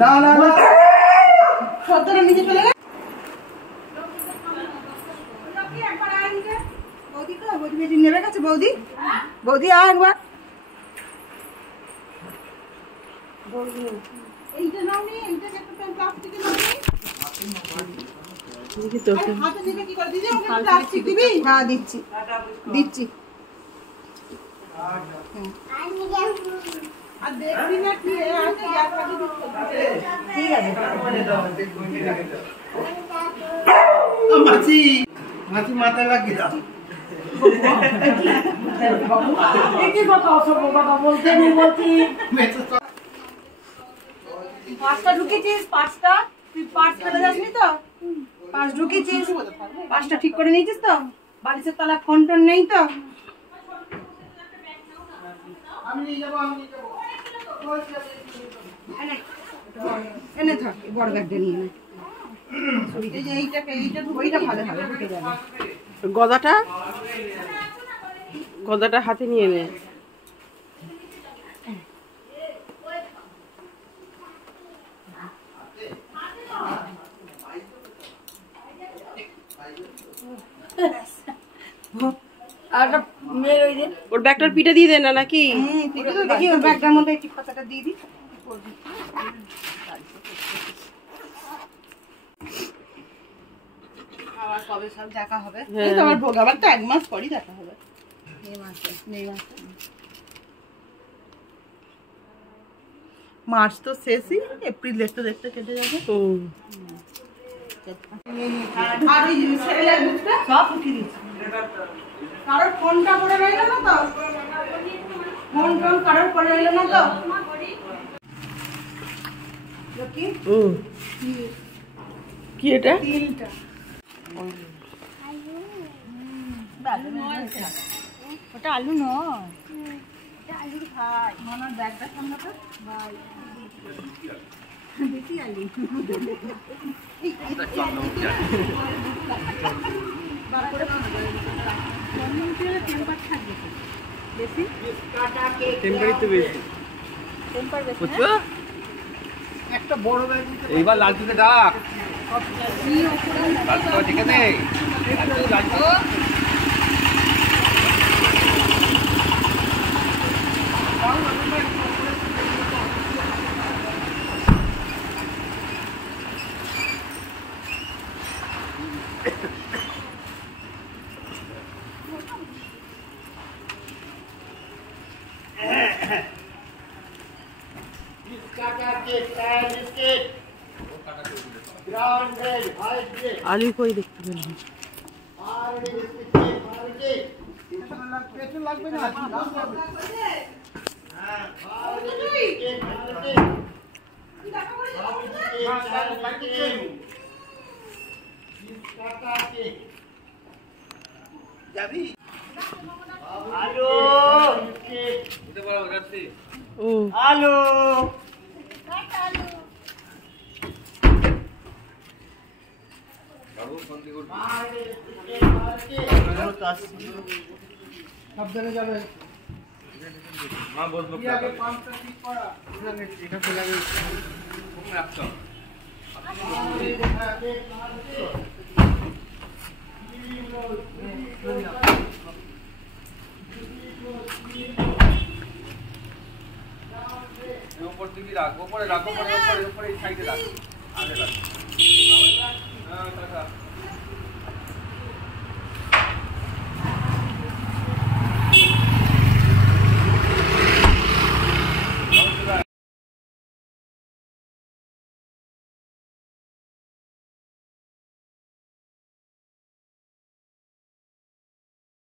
না না না সত্তর নিচে চলে গেছে বৌদি কো বৌদি বেশি নেবে গেছে বৌদি বৌদি আ একবার বৌদি এইটা নাও নি এইটা একটা প্লাস্টিকের নাও নি দেখি তো হাতে নিতে কি করে দিদি ওকে প্লাস্টিক দিবি হ্যাঁ দিচ্ছি দিচ্ছি আর দেখবি না কি আছে গ্যাস কাটি দিচ্ছি ঠিক আছে মাছি মাছি মাথায় লাগিয়ে দাও কি কথা অসভ্য কথা বলতে নেই বলছি পাঁচটা ঢুকেছিস পাঁচটা তুই পাঁচ ফেলে যাসনি তো পাঁচ ঢুকেছিস পাঁচটা ঠিক করে নিয়েছিস তো বালিশের তলায় ফোন টোন নেই তো আমি নিয়ে যাবো এনে থাক বড় ব্যাগটা নিয়ে নে এই যে এইটা ওইটা ভালো হবে ঢুকে যাবে গদাটা হাতে নিয়ে নে ওর ব্যাগটার পিঠে দিয়ে দে না নাকি দেখি ওর ব্যাগটার মধ্যে একটু পাতাটা দিয়ে দিই আবার কবে সব দেখা হবে এই তো আমার ভোগ আবার তো 1 মাস পরই দেখা হবে মার্চ তো শেষই এপ্রিল দেখতে দেখতে কেটে যাবে আর এই সেলের বুকটা সব উঠিয়ে দিচ্ছি কারোর ফোনটা পড়ে রইল না তো ফোন টোন কারোর পড়ে রইল না তো কি এটা তিলটা ওটা আলু নয় এটা আলু খাই মানার ব্যাগটা সামনে তো ভাই বেশি আলু একটা বড় ব্যাগ এইবার লালটুকে ডাক লালটু ঠিক আছে লালটু আলু কই দেখতে পেলাম লাগবে না যাবি আলু আলু সাবধানে যাবে মা বলবো আগে পাঁচটা ঠিক করা এটা ফেলে ঘুম রাখছো উপর দিকে রাখবো পরে রাখবো পরে এই সাইডে রাখবো আগে রাখবো